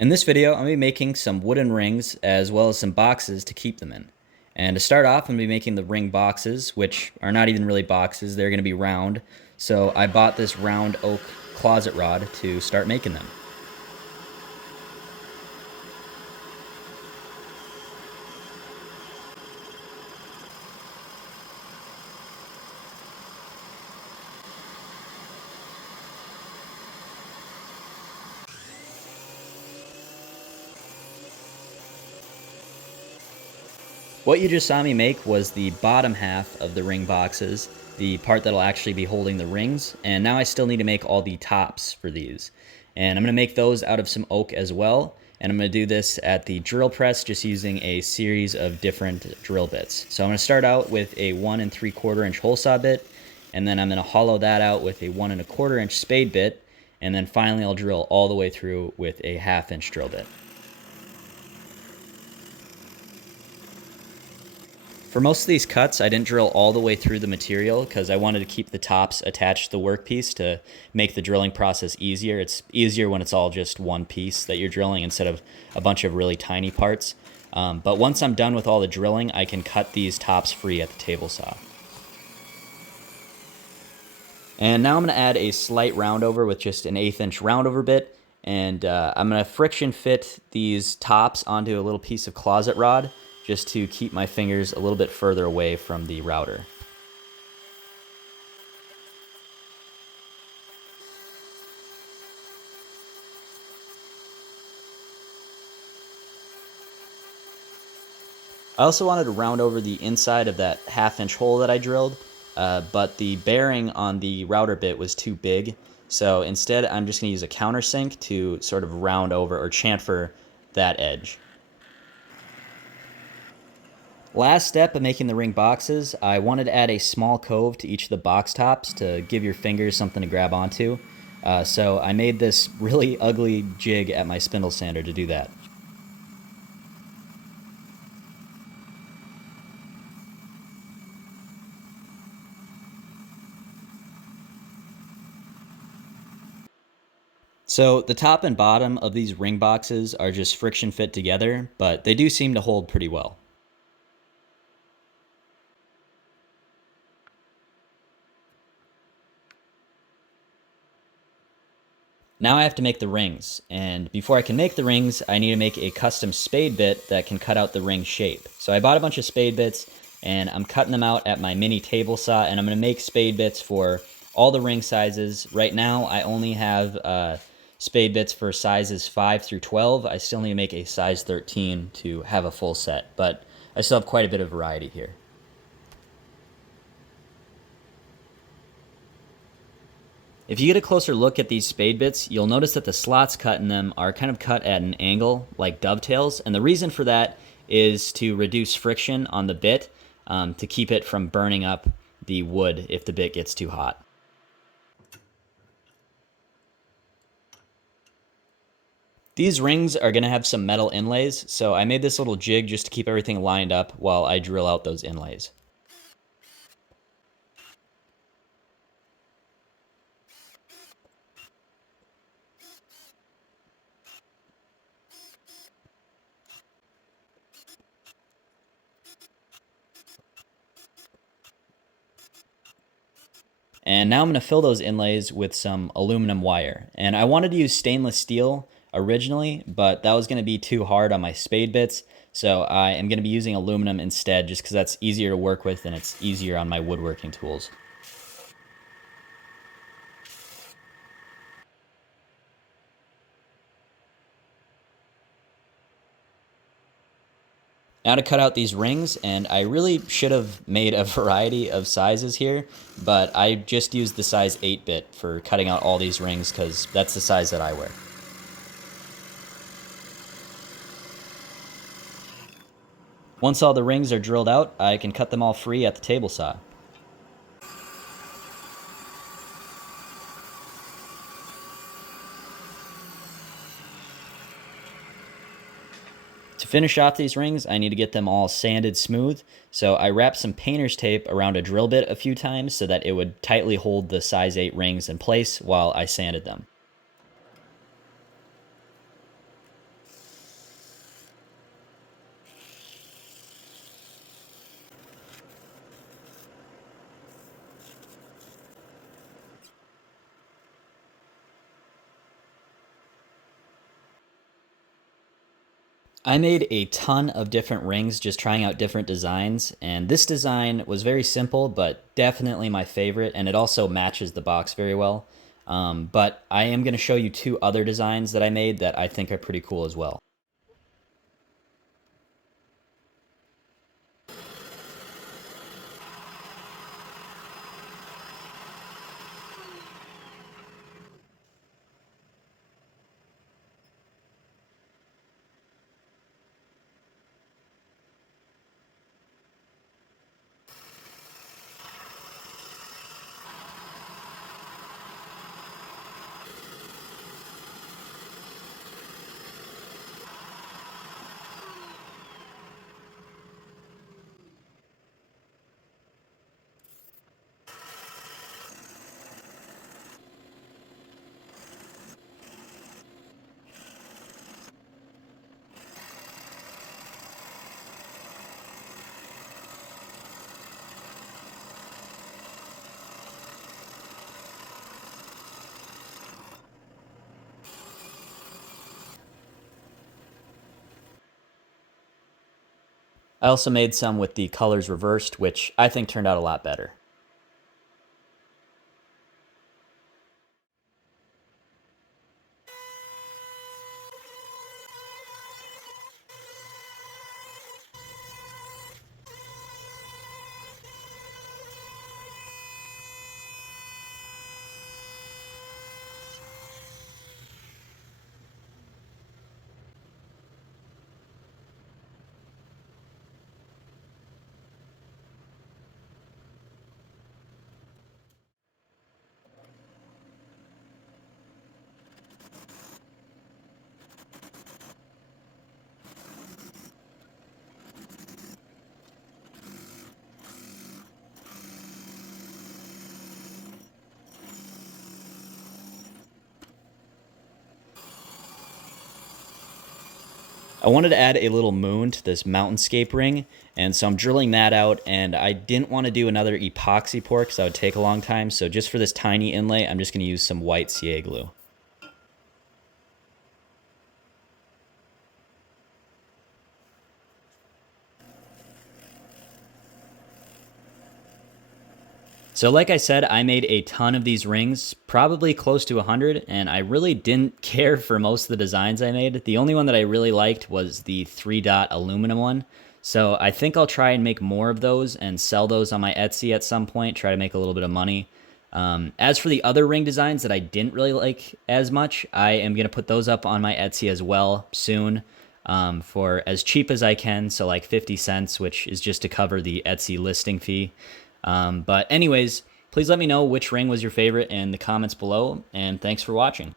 In this video, I'm going to be making some wooden rings as well as some boxes to keep them in. And to start off, I'm going to be making the ring boxes, which are not even really boxes, they're going to be round. So I bought this round oak closet rod to start making them. What you just saw me make was the bottom half of the ring boxes, the part that'll actually be holding the rings, and now I still need to make all the tops for these. And I'm going to make those out of some oak as well, and I'm going to do this at the drill press just using a series of different drill bits. So I'm going to start out with a 1 3/4 inch hole saw bit, and then I'm going to hollow that out with a 1 1/4 inch spade bit, and then finally I'll drill all the way through with a 1/2 inch drill bit. For most of these cuts, I didn't drill all the way through the material because I wanted to keep the tops attached to the workpiece to make the drilling process easier. It's easier when it's all just one piece that you're drilling instead of a bunch of really tiny parts. But once I'm done with all the drilling, I can cut these tops free at the table saw. And now I'm going to add a slight roundover with just an 1/8 inch roundover bit. And I'm going to friction fit these tops onto a little piece of closet rod just to keep my fingers a little bit further away from the router. I also wanted to round over the inside of that 1/2 inch hole that I drilled, but the bearing on the router bit was too big. So instead, I'm just going to use a countersink to sort of round over or chamfer that edge. Last step of making the ring boxes, I wanted to add a small cove to each of the box tops to give your fingers something to grab onto. So I made this really ugly jig at my spindle sander to do that. So the top and bottom of these ring boxes are just friction fit together, but they do seem to hold pretty well. Now I have to make the rings, and before I can make the rings, I need to make a custom spade bit that can cut out the ring shape. So I bought a bunch of spade bits, and I'm cutting them out at my mini table saw, and I'm going to make spade bits for all the ring sizes. Right now, I only have spade bits for sizes 5 through 12. I still need to make a size 13 to have a full set, but I still have quite a bit of variety here. If you get a closer look at these spade bits, you'll notice that the slots cut in them are kind of cut at an angle, like dovetails, and the reason for that is to reduce friction on the bit to keep it from burning up the wood if the bit gets too hot. These rings are going to have some metal inlays, so I made this little jig just to keep everything lined up while I drill out those inlays. And now I'm going to fill those inlays with some aluminum wire. And I wanted to use stainless steel originally, but that was going to be too hard on my spade bits. So I am going to be using aluminum instead just because that's easier to work with and it's easier on my woodworking tools. Now to cut out these rings, and I really should have made a variety of sizes here, but I just used the size 8-bit for cutting out all these rings because that's the size that I wear. Once all the rings are drilled out, I can cut them all free at the table saw. To finish off these rings, I need to get them all sanded smooth, so I wrapped some painter's tape around a drill bit a few times so that it would tightly hold the size 8 rings in place while I sanded them. I made a ton of different rings just trying out different designs, and this design was very simple, but definitely my favorite, and it also matches the box very well. But I am going to show you two other designs that I made that I think are pretty cool as well. I also made some with the colors reversed, which I think turned out a lot better. I wanted to add a little moon to this mountainscape ring, and so I'm drilling that out, and I didn't want to do another epoxy pour because that would take a long time, so just for this tiny inlay, I'm just going to use some white CA glue. So like I said, I made a ton of these rings, probably close to 100, and I really didn't care for most of the designs I made. The only one that I really liked was the 3-dot aluminum one. So I think I'll try and make more of those and sell those on my Etsy at some point, try to make a little bit of money. As for the other ring designs that I didn't really like as much, I am going to put those up on my Etsy as well soon, for as cheap as I can, so like 50 cents, which is just to cover the Etsy listing fee. But anyways, please let me know which ring was your favorite in the comments below, and thanks for watching.